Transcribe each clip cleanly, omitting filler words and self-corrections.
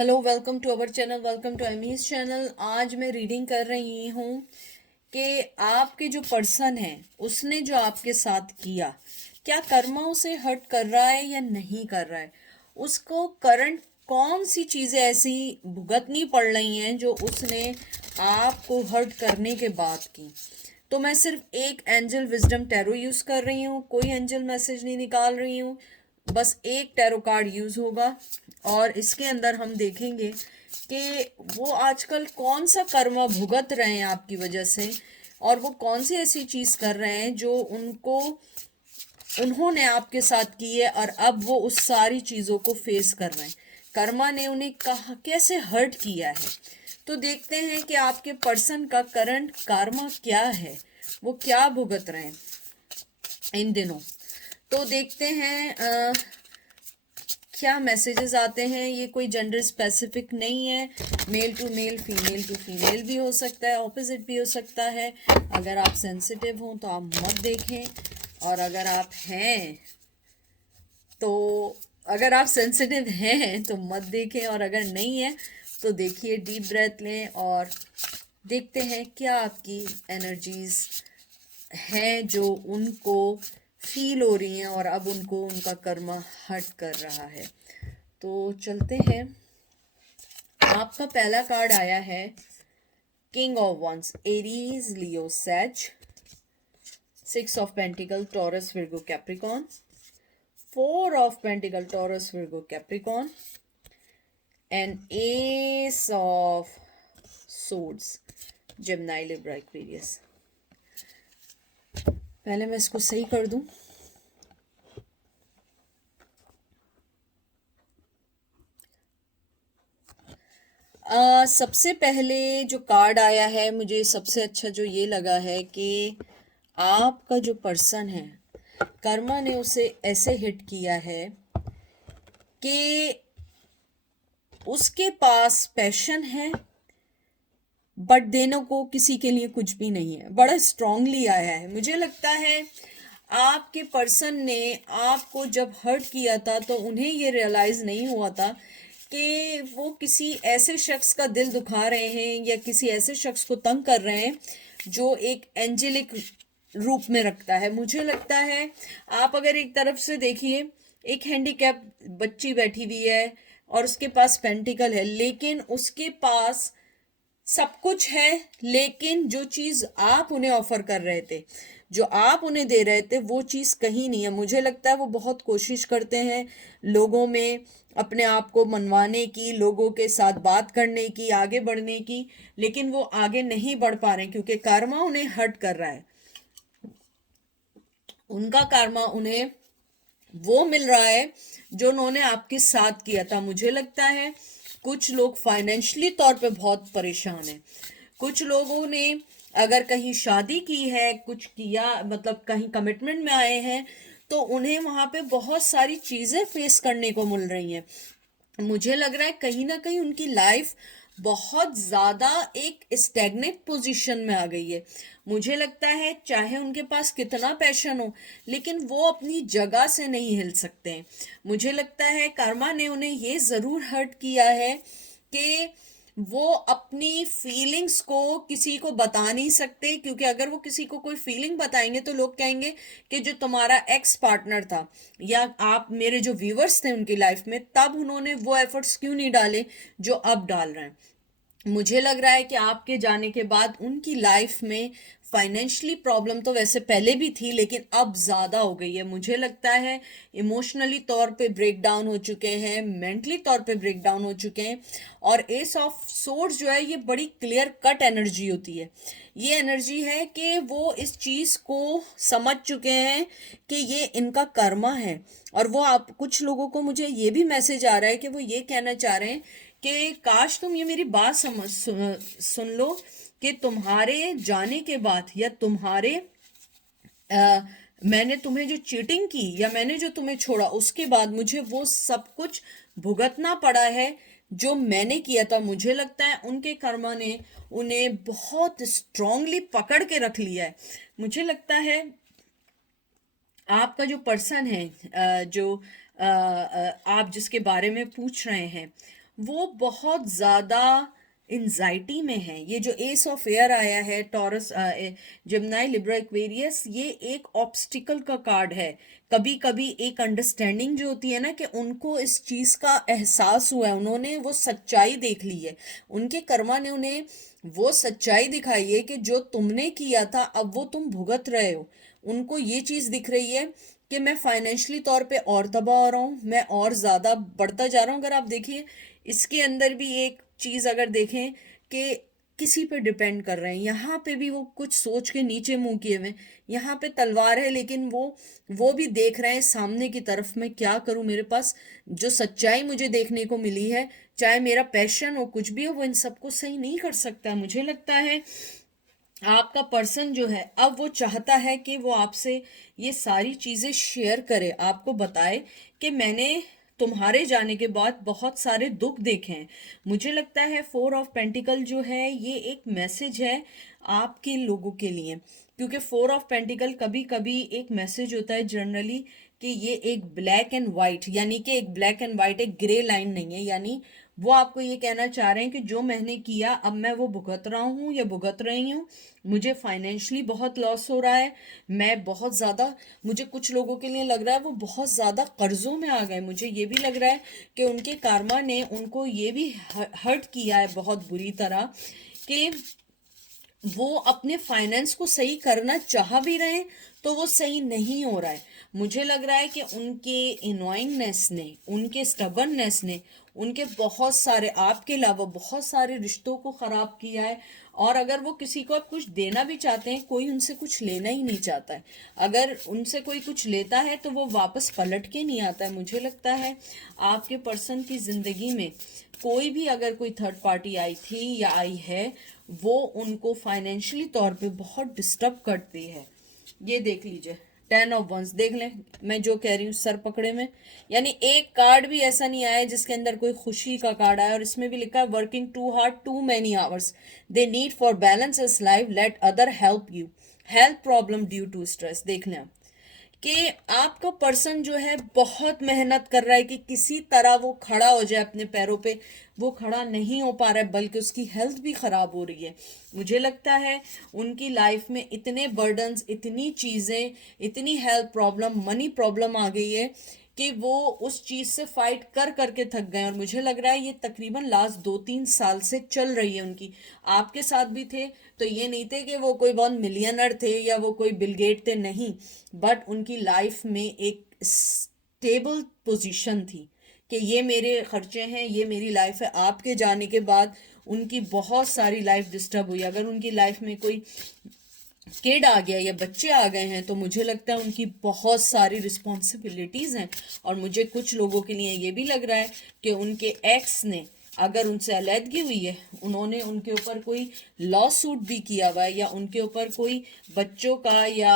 Hello, welcome to our channel, welcome to Amy's channel. आज मैं reading कर रही हूँ कि आपके जो पर्सन है उसने जो आपके साथ किया, क्या कर्मा उसे हर्ट कर रहा है या नहीं कर रहा है। उसको करंट कौन सी चीज़ें ऐसी भुगतनी पड़ रही हैं जो उसने आपको हर्ट करने के बाद की। तो मैं सिर्फ एक एंजल विजडम टैरो यूज़ कर रही हूँ, कोई एंजल मैसेज नहीं निकाल रही हूँ। बस एक टैरो कार्ड यूज़ होगा और इसके अंदर हम देखेंगे कि वो आजकल कौन सा कर्मा भुगत रहे हैं आपकी वजह से, और वो कौन सी ऐसी चीज़ कर रहे हैं जो उन्होंने आपके साथ की है और अब वो उस सारी चीज़ों को फेस कर रहे हैं। कर्मा ने उन्हें कहा कैसे हर्ट किया है। तो देखते हैं कि आपके पर्सन का करंट कर्मा क्या है, वो क्या भुगत रहे हैं इन दिनों। तो देखते हैं क्या मैसेजेस आते हैं। ये कोई जेंडर स्पेसिफिक नहीं है, male to male, female to female भी हो सकता है, ऑपोजिट भी हो सकता है। अगर आप सेंसिटिव हों तो आप मत देखें, और तो अगर आप सेंसिटिव हैं तो मत देखें, और अगर नहीं है तो देखिए, डीप ब्रेथ लें और देखते हैं क्या आपकी एनर्जीज हैं जो उनको फील हो रही हैं और अब उनको उनका कर्मा हर्ट कर रहा है। तो चलते हैं। आपका पहला कार्ड आया है king of wands, Aries, Leo, Sag, six of pentacles, Taurus, Virgo, Capricorn, four of pentacles, Taurus, Virgo, Capricorn, and ace of swords, Gemini, Libra, Aquarius. पहले मैं इसको सही कर दूं। सबसे पहले जो कार्ड आया है, मुझे सबसे अच्छा जो ये लगा है कि आपका जो पर्सन है, कर्मा ने उसे ऐसे हिट किया है कि उसके पास पैशन है बट देने को किसी के लिए कुछ भी नहीं है। बड़ा स्ट्रांगली आया है। मुझे लगता है आपके पर्सन ने आपको जब हर्ट किया था तो उन्हें ये रियलाइज नहीं हुआ था कि वो किसी ऐसे शख्स का दिल दुखा रहे हैं या किसी ऐसे शख्स को तंग कर रहे हैं जो एक एंजेलिक रूप में रखता है। मुझे लगता है आप अगर एक तरफ से देखिए, एक हैंडीकैप बच्ची बैठी हुई है और उसके पास पेंटिकल है, लेकिन उसके पास सब कुछ है, लेकिन जो चीज आप उन्हें ऑफर कर रहे थे, जो आप उन्हें दे रहे थे, वो चीज कहीं नहीं है। मुझे लगता है वो बहुत कोशिश करते हैं लोगों में अपने आप को मनवाने की, लोगों के साथ बात करने की, आगे बढ़ने की, लेकिन वो आगे नहीं बढ़ पा रहे क्योंकि कर्मा उन्हें हर्ट कर रहा है। उनका कर्मा उन्हें वो मिल रहा है जो उन्होंने आपके साथ किया था। मुझे लगता है कुछ लोग फाइनेंशियली तौर पे बहुत परेशान हैं। कुछ लोगों ने अगर कहीं शादी की है, कुछ किया, मतलब कहीं कमिटमेंट में आए हैं, तो उन्हें वहां पे बहुत सारी चीजें फेस करने को मिल रही हैं। मुझे लग रहा है कहीं ना कहीं उनकी लाइफ बहुत ज़्यादा एक स्टैग्नेट पोजीशन में आ गई है। मुझे लगता है चाहे उनके पास कितना पैशन हो, लेकिन वो अपनी जगह से नहीं हिल सकते हैं। मुझे लगता है कर्मा ने उन्हें ये ज़रूर हर्ट किया है कि वो अपनी फीलिंग्स को किसी को बता नहीं सकते, क्योंकि अगर वो किसी को कोई फीलिंग बताएंगे तो लोग कहेंगे कि जो तुम्हारा एक्स पार्टनर था या आप मेरे जो व्यूवर्स थे उनकी लाइफ में, तब उन्होंने वो एफर्ट्स क्यों नहीं डाले जो अब डाल रहे हैं। मुझे लग रहा है कि आपके जाने के बाद उनकी लाइफ में फाइनेंशियली प्रॉब्लम तो वैसे पहले भी थी, लेकिन अब ज़्यादा हो गई है। मुझे लगता है इमोशनली तौर पे ब्रेक डाउन हो चुके हैं, मेंटली तौर पे ब्रेक डाउन हो चुके हैं। और एस ऑफ सोर्स जो है, ये बड़ी क्लियर कट एनर्जी होती है। ये एनर्जी है कि वो इस चीज़ को समझ चुके हैं कि ये इनका कर्मा है। और वो आप कुछ लोगों को मुझे ये भी मैसेज आ रहा है कि वो ये कहना चाह रहे हैं कि काश तुम ये मेरी बात सुन लो कि तुम्हारे जाने के बाद या अ, मैंने तुम्हें जो चीटिंग की या मैंने जो तुम्हें छोड़ा उसके बाद मुझे वो सब कुछ भुगतना पड़ा है जो मैंने किया था। मुझे लगता है उनके कर्मा ने उन्हें बहुत स्ट्रांगली पकड़ के रख लिया है। मुझे लगता है आपका जो पर्सन है, जो आप जिसके बारे में पूछ रहे हैं, वो बहुत ज़्यादा एंजाइटी में है। ये जो एस ऑफ एयर आया है, टॉरस, जेमिनी, लिब्रा, एक्वेरियस, ये एक ऑब्स्टिकल का कार्ड है। कभी कभी एक अंडरस्टैंडिंग जो होती है ना, कि उनको इस चीज़ का एहसास हुआ है, उन्होंने वो सच्चाई देख ली है, उनके कर्मा ने उन्हें वो सच्चाई दिखाई है कि जो तुमने किया था अब वो तुम भुगत रहे हो। उनको ये चीज़ दिख रही है कि मैं फाइनेंशियली तौर पे और तबाह हो रहा हूँ, मैं और ज़्यादा बढ़ता जा रहा हूँ। अगर आप देखिए इसके अंदर भी एक चीज़ अगर देखें कि किसी पे डिपेंड कर रहे हैं, यहाँ पे भी वो कुछ सोच के नीचे मुंह किए हुए, यहाँ पे तलवार है, लेकिन वो भी देख रहे हैं सामने की तरफ, मैं क्या करूं, मेरे पास जो सच्चाई मुझे देखने को मिली है, चाहे मेरा पैशन हो कुछ भी हो, वो इन सबको सही नहीं कर सकता। मुझे लगता है आपका पर्सन जो है अब वो चाहता है कि वो आपसे ये सारी चीज़ें शेयर करे, आपको बताए कि मैंने तुम्हारे जाने के बाद बहुत सारे दुख देखे हैं। मुझे लगता है 4 ऑफ पेंटिकल जो है ये एक मैसेज है आपके लोगों के लिए, क्योंकि 4 ऑफ पेंटिकल कभी कभी एक मैसेज होता है जनरली कि ये एक ब्लैक एंड वाइट, यानी कि एक ब्लैक एंड वाइट, एक ग्रे लाइन नहीं है। यानी वो आपको ये कहना चाह रहे हैं कि जो मैंने किया अब मैं वो भुगत रहा हूँ या भुगत रही हूँ। मुझे फाइनेंशियली बहुत लॉस हो रहा है, मैं बहुत ज़्यादा, मुझे कुछ लोगों के लिए लग रहा है वो बहुत ज़्यादा कर्जों में आ गए। मुझे ये भी लग रहा है कि उनके कार्मा ने उनको ये भी हर्ट किया है बहुत बुरी तरह, कि वो अपने फाइनेंस को सही करना चाह भी रहे हैं तो वो सही नहीं हो रहा है। मुझे लग रहा है कि उनके इनोइंगनेस ने, उनके स्टबर्ननेस ने, उनके बहुत सारे, आपके अलावा बहुत सारे रिश्तों को खराब किया है। और अगर वो किसी को अब कुछ देना भी चाहते हैं, कोई उनसे कुछ लेना ही नहीं चाहता है। अगर उनसे कोई कुछ लेता है तो वो वापस पलट के नहीं आता है। मुझे लगता है आपके पर्सन की जिंदगी में कोई भी अगर कोई थर्ड पार्टी आई थी या आई है, वो उनको फाइनेंशियली तौर पे बहुत डिस्टर्ब करती है। ये देख लीजिए 10 ऑफ वंस, देख लें मैं जो कह रही हूँ सर पकड़े में, यानी एक कार्ड भी ऐसा नहीं आया जिसके अंदर कोई खुशी का कार्ड आया। और इसमें भी लिखा है working too hard too many hours, they need for balance is life, let other help you, health problem due to stress. देख लें आप कि आपका पर्सन जो है बहुत मेहनत कर रहा है कि किसी तरह वो खड़ा हो जाए अपने पैरों पे, वो खड़ा नहीं हो पा रहा है, बल्कि उसकी हेल्थ भी खराब हो रही है। मुझे लगता है उनकी लाइफ में इतने बर्डन्स, इतनी चीज़ें, इतनी हेल्थ प्रॉब्लम, मनी प्रॉब्लम आ गई है कि वो उस चीज़ से फाइट कर करके थक गए। और मुझे लग रहा है ये तकरीबन लास्ट 2-3 साल से चल रही है उनकी। आपके साथ भी थे तो ये नहीं थे कि वो कोई बहुत मिलियनर थे या वो कोई बिलगेट थे, नहीं, बट उनकी लाइफ में एक स्टेबल पोजीशन थी कि ये मेरे खर्चे हैं, ये मेरी लाइफ है। आपके जाने के बाद उनकी बहुत सारी लाइफ डिस्टर्ब हुई। अगर उनकी लाइफ में कोई किड आ गया या बच्चे आ गए हैं तो मुझे लगता है उनकी बहुत सारी रिस्पॉन्सिबिलिटीज़ हैं। और मुझे कुछ लोगों के लिए ये भी लग रहा है कि उनके एक्स ने, अगर उनसे अलहदगी हुई है, उन्होंने उनके ऊपर कोई लॉ सूट भी किया हुआ है, या उनके ऊपर कोई बच्चों का, या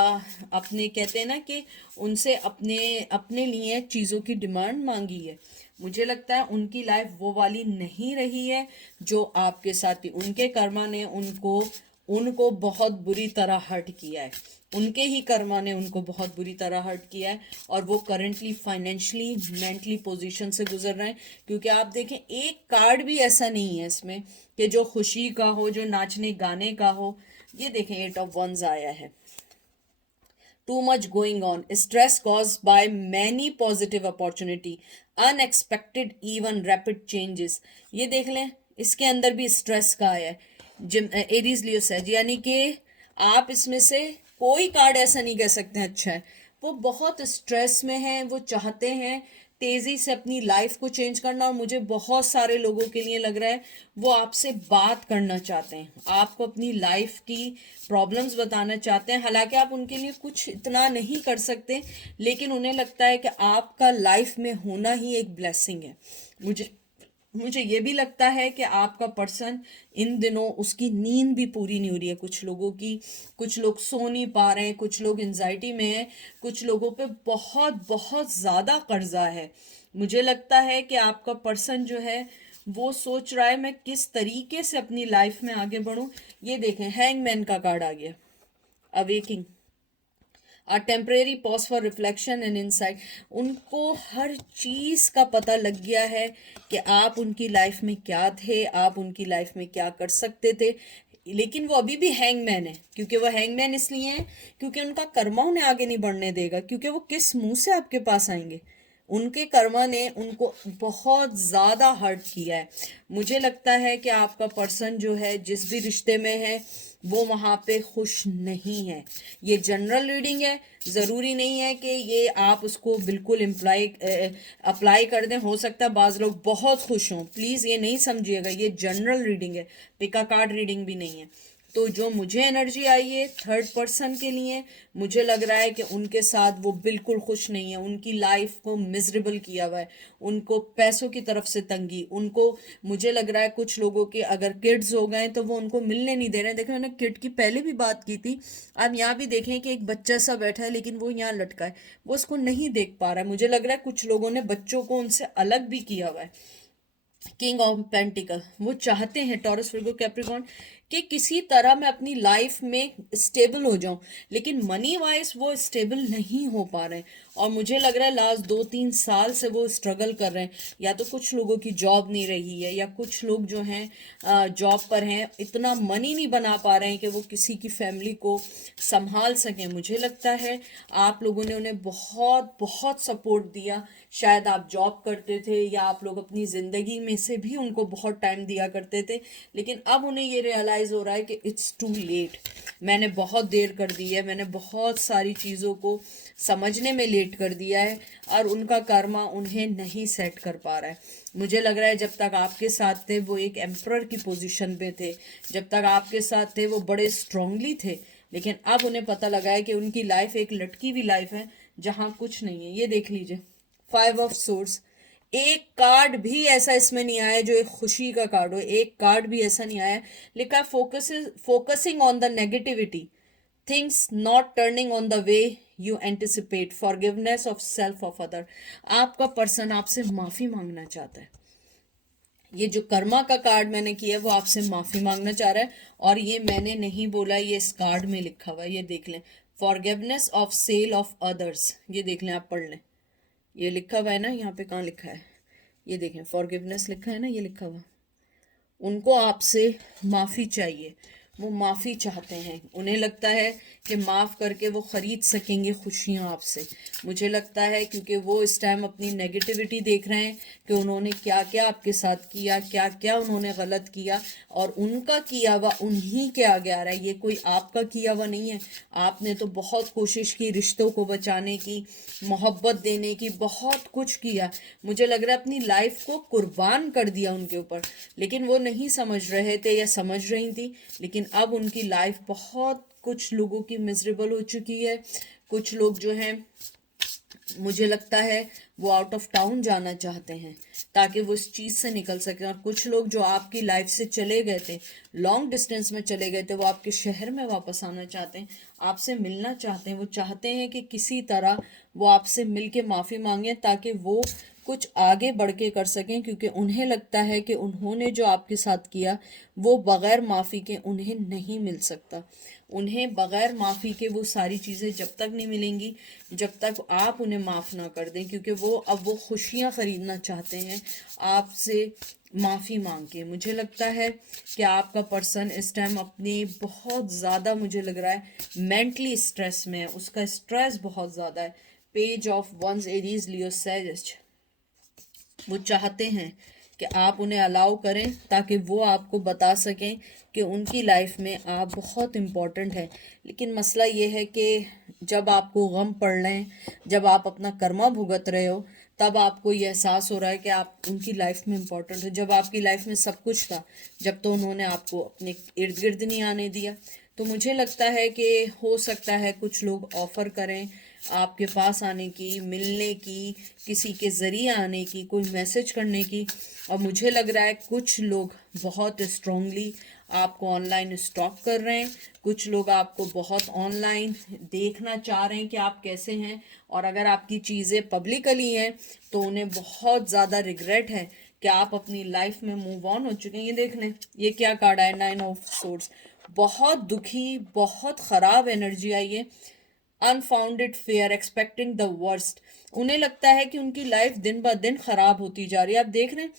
अपने कहते हैं ना कि उनसे अपने अपने लिए चीज़ों की डिमांड मांगी है। मुझे लगता है उनकी लाइफ वो वाली नहीं रही है जो आपके साथी, उनके कर्मा ने उनको उनको बहुत बुरी तरह हर्ट किया है। उनके ही कर्मा ने उनको बहुत बुरी तरह हर्ट किया है। और वो करंटली फाइनेंशियली, मेंटली पोजीशन से गुजर रहे हैं। क्योंकि आप देखें एक कार्ड भी ऐसा नहीं है इसमें कि जो खुशी का हो, जो नाचने गाने का हो। ये देखें 8 ऑफ वंस आया है। Too much going on, stress caused by many positive opportunity, unexpected even rapid changes। ये देख लें इसके अंदर भी स्ट्रेस का है, जिम एरीज लियो सेज, यानी कि आप इसमें से कोई कार्ड ऐसा नहीं कह सकते हैं अच्छा है। वो बहुत स्ट्रेस में है, वो चाहते हैं तेजी से अपनी लाइफ को चेंज करना। और मुझे बहुत सारे लोगों के लिए लग रहा है वो आपसे बात करना चाहते हैं, आपको अपनी लाइफ की प्रॉब्लम्स बताना चाहते हैं। हालांकि आप उनके लिए कुछ इतना नहीं कर सकते, लेकिन उन्हें लगता है कि आपका लाइफ में होना ही एक ब्लेसिंग है। मुझे मुझे ये भी लगता है कि आपका पर्सन इन दिनों उसकी नींद भी पूरी नहीं हो रही है। कुछ लोगों की, कुछ लोग सो नहीं पा रहे हैं, कुछ लोग एंजाइटी में हैं, कुछ लोगों पे बहुत बहुत ज़्यादा कर्जा है। मुझे लगता है कि आपका पर्सन जो है वो सोच रहा है मैं किस तरीके से अपनी लाइफ में आगे बढ़ूं। ये देखें हैंगमैन का कार्ड आ गया, awaking. Temporary pause for reflection and insight. उनको हर चीज़ का पता लग गया है कि आप उनकी लाइफ में क्या थे, आप उनकी लाइफ में क्या कर सकते थे। लेकिन वो अभी भी हैंगमैन है। क्योंकि वो हैंगमैन इसलिए है क्योंकि उनका कर्मा उन्हें आगे नहीं बढ़ने देगा। क्योंकि वो किस मुंह से आपके पास आएंगे? उनके कर्मा ने उनको बहुत ज़्यादा हर्ट किया है। मुझे लगता है कि आपका पर्सन जो है जिस भी रिश्ते में है वो वहाँ पे खुश नहीं है। ये जनरल रीडिंग है, ज़रूरी नहीं है कि ये आप उसको बिल्कुल अप्लाई कर दें। हो सकता है बाज़ लोग बहुत खुश हों, प्लीज़ ये नहीं समझिएगा, ये जनरल रीडिंग है, पिका कार्ड रीडिंग भी नहीं है। तो जो मुझे एनर्जी आई है थर्ड पर्सन के लिए, मुझे लग रहा है कि उनके साथ वो बिल्कुल खुश नहीं है। उनकी लाइफ को मिजरेबल किया हुआ है, उनको पैसों की तरफ से तंगी, उनको मुझे लग रहा है कुछ लोगों के अगर किड्स हो गए तो वो उनको मिलने नहीं दे रहे हैं। देखो मैंने किड की पहले भी बात की थी, आप यहाँ भी देखें कि एक बच्चा सा बैठा है लेकिन वो यहाँ लटका है, वो उसको नहीं देख पा रहा है। मुझे लग रहा है कुछ लोगों ने बच्चों को उनसे अलग भी किया हुआ है। किंग ऑफ पेंटिकल, वो चाहते हैं टॉरस वर्गो कैप्रिकॉर्न कि किसी तरह मैं अपनी लाइफ में स्टेबल हो जाऊं, लेकिन मनी वाइज वो स्टेबल नहीं हो पा रहे हैं। और मुझे लग रहा है लास्ट 2-3 साल से वो स्ट्रगल कर रहे हैं। या तो कुछ लोगों की जॉब नहीं रही है, या कुछ लोग जो हैं जॉब पर हैं, इतना मनी नहीं बना पा रहे हैं कि वो किसी की फैमिली को संभाल सकें। मुझे लगता है आप लोगों ने उन्हें बहुत बहुत सपोर्ट दिया। शायद आप जॉब करते थे या आप लोग अपनी ज़िंदगी में से भी उनको बहुत टाइम दिया करते थे, लेकिन अब उन्हें ये रियलाइज़ हो रहा है कि इट्स टू लेट, मैंने बहुत देर कर दी है, मैंने बहुत सारी चीज़ों को समझने में लेट कर दिया है, और उनका कर्मा उन्हें नहीं सेट कर पा रहा है। मुझे लग रहा है जब तक आपके साथ थे वो एक एम्परर की पोजीशन पे थे, जब तक आपके साथ थे वो बड़े स्ट्रांगली थे, लेकिन अब उन्हें पता लगा है कि उनकी लाइफ एक लटकी हुई लाइफ है जहाँ कुछ नहीं है। ये देख लीजिए, 5 ऑफ सोर्स, एक कार्ड भी ऐसा इसमें नहीं आया जो एक खुशी का कार्ड हो, एक कार्ड भी ऐसा नहीं आया। लिखा focusing on the negativity, things not turning on the way you anticipate, forgiveness of self of other. आपका पर्सन आपसे माफी मांगना चाहता है। ये जो कर्मा का कार्ड मैंने किया है वो आपसे माफी मांगना चाह रहा है, और ये मैंने नहीं बोला, ये इस कार्ड में लिखा हुआ है। ये देख लें, forgiveness of self of others, ये देख लें, आप पढ़ लें, ये लिखा हुआ है ना, यहाँ पे कहाँ लिखा है, ये देखें, फॉरगिवनेस लिखा है ना, ये लिखा हुआ। उनको आपसे माफ़ी चाहिए, वो माफ़ी चाहते हैं। उन्हें लगता है कि माफ़ करके वो ख़रीद सकेंगे खुशियाँ आपसे। मुझे लगता है क्योंकि वो इस टाइम अपनी नेगेटिविटी देख रहे हैं कि उन्होंने क्या क्या आपके साथ किया, क्या क्या उन्होंने गलत किया, और उनका किया हुआ उन्हीं के आगे आ रहा है। ये कोई आपका किया हुआ नहीं है। आपने तो बहुत कोशिश की रिश्तों को बचाने की, मोहब्बत देने की, बहुत कुछ किया। मुझे लग रहा है अपनी लाइफ को कुर्बान कर दिया उनके ऊपर, लेकिन वो नहीं समझ रहे थे या समझ रही थी। लेकिन अब उनकी लाइफ बहुत कुछ लोगों की मिजरेबल हो चुकी है। कुछ लोग जो हैं, मुझे लगता है वो आउट ऑफ टाउन जाना चाहते हैं ताकि वो इस चीज़ से निकल सकें। और कुछ लोग जो आपकी लाइफ से चले गए थे, लॉन्ग डिस्टेंस में चले गए थे, वो आपके शहर में वापस आना चाहते हैं, आपसे मिलना चाहते हैं। वो चाहते हैं कि किसी तरह वो आपसे मिल के माफ़ी मांगें ताकि वो कुछ आगे बढ़ के कर सकें, क्योंकि उन्हें लगता है कि उन्होंने जो आपके साथ किया वो बग़ैर माफ़ी के उन्हें नहीं मिल सकता। उन्हें बग़ैर माफ़ी के वो सारी चीज़ें जब तक नहीं मिलेंगी जब तक आप उन्हें माफ़ ना कर दें, क्योंकि वो अब वो खुशियाँ ख़रीदना चाहते हैं आपसे माफ़ी मांग के। मुझे लगता है कि आपका पर्सन इस टाइम अपनी बहुत ज़्यादा, मुझे लग रहा है मेंटली स्ट्रेस में है, उसका स्ट्रेस बहुत ज़्यादा है। पेज ऑफ वंस, एरीज, लियो, सैजिस। वो चाहते हैं कि आप उन्हें अलाउ करें ताकि वो आपको बता सकें कि उनकी लाइफ में आप बहुत इम्पोर्टेंट हैं। लेकिन मसला ये है कि जब आपको गम पड़ रहे हैं, जब आप अपना कर्मा भुगत रहे हो, तब आपको ये एहसास हो रहा है कि आप उनकी लाइफ में इम्पोर्टेंट हो। जब आपकी लाइफ में सब कुछ था, जब तो उन्होंने आपको अपने इर्द गिर्द नहीं आने दिया। तो मुझे लगता है कि हो सकता है कुछ लोग ऑफ़र करें आपके पास आने की, मिलने की, किसी के ज़रिए आने की, कोई मैसेज करने की। और मुझे लग रहा है कुछ लोग बहुत स्ट्रांगली आपको ऑनलाइन स्टॉक कर रहे हैं। कुछ लोग आपको बहुत ऑनलाइन देखना चाह रहे हैं कि आप कैसे हैं, और अगर आपकी चीज़ें पब्लिकली हैं तो उन्हें बहुत ज़्यादा रिग्रेट है कि आप अपनी लाइफ में मूव ऑन हो चुके हैं। ये देख लें, ये क्या कार्ड है, 9 ऑफ सोर्ड्स। बहुत दुखी, बहुत ख़राब एनर्जी आई है। Unfounded fair, expecting the worst. उन्हें लगता है कि उनकी लाइफ दिन ब दिन खराब होती जा रही है। आप देख रहे हैं,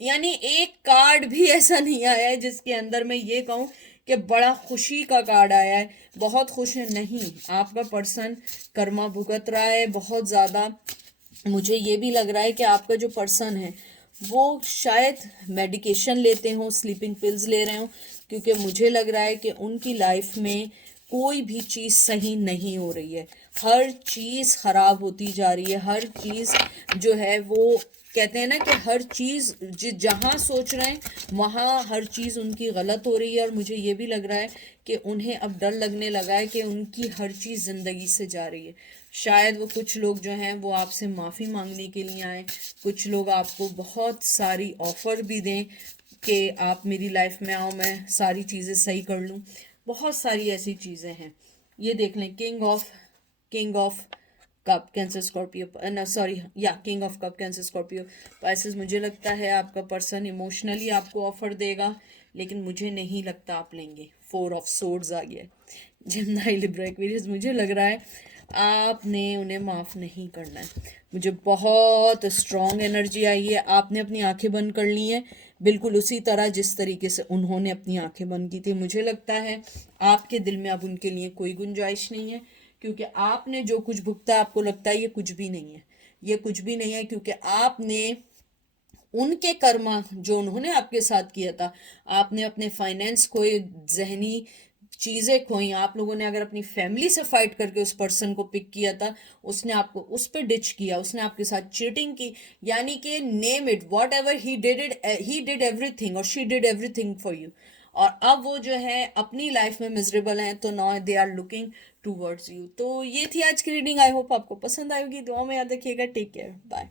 यानी एक कार्ड भी ऐसा नहीं आया है जिसके अंदर मैं ये कहूँ कि बड़ा खुशी का कार्ड आया है, बहुत खुश है, नहीं। आपका पर्सन कर्मा भुगत रहा है बहुत ज़्यादा। मुझे ये भी लग रहा है कि आपका जो पर्सन है वो शायद मेडिकेशन लेते हों, स्लीपिंग पिल्स ले रहे हों, क्योंकि मुझे लग रहा है कि उनकी लाइफ में कोई भी चीज़ सही नहीं हो रही है। हर चीज़ ख़राब होती जा रही है, हर चीज़ जो है वो कहते हैं ना कि हर चीज़ जहाँ सोच रहे हैं वहाँ हर चीज़ उनकी गलत हो रही है। और मुझे ये भी लग रहा है कि उन्हें अब डर लगने लगा है कि उनकी हर चीज़ ज़िंदगी से जा रही है। शायद वो कुछ लोग जो हैं वो आपसे माफ़ी मांगने के लिए आए, कुछ लोग आपको बहुत सारी ऑफ़र भी दें कि आप मेरी लाइफ में आओ, मैं सारी चीज़ें सही कर लूँ। बहुत सारी ऐसी चीज़ें हैं। ये देख लें, king of cup cancer Scorpio, ना सॉरी, या king of cup cancer Scorpio Pisces. मुझे लगता है आपका पर्सन इमोशनली आपको ऑफर देगा, लेकिन मुझे नहीं लगता आप लेंगे। 4 ऑफ सोर्ड्स आ गया, जेमिनी लिब्रा एक्वेरियस। मुझे लग रहा है आपने उन्हें माफ़ नहीं करना है। मुझे बहुत स्ट्रॉन्ग एनर्जी आई है। आपने अपनी आंखें बंद कर ली हैं बिल्कुल उसी तरह जिस तरीके से उन्होंने अपनी आंखें बंद की थी। मुझे लगता है आपके दिल में अब उनके लिए कोई गुंजाइश नहीं है, क्योंकि आपने जो कुछ भुगता आपको लगता है ये कुछ भी नहीं है, ये कुछ भी नहीं है, क्योंकि आपने उनके कर्मा जो उन्होंने आपके साथ किया था, आपने अपने फाइनेंस खोए, जहनी चीज़ें खोई। आप लोगों ने अगर अपनी फैमिली से फाइट करके उस पर्सन को पिक किया था, उसने आपको उस पर डिच किया, उसने आपके साथ चीटिंग की, यानी कि name it whatever he did everything और she did everything for you. और अब वो जो है अपनी लाइफ में मिजरेबल हैं, तो now they are looking towards you. तो ये थी आज की रीडिंग। आई होप आपको पसंद आएगी। दुआ में याद रखिएगा। Take care, bye.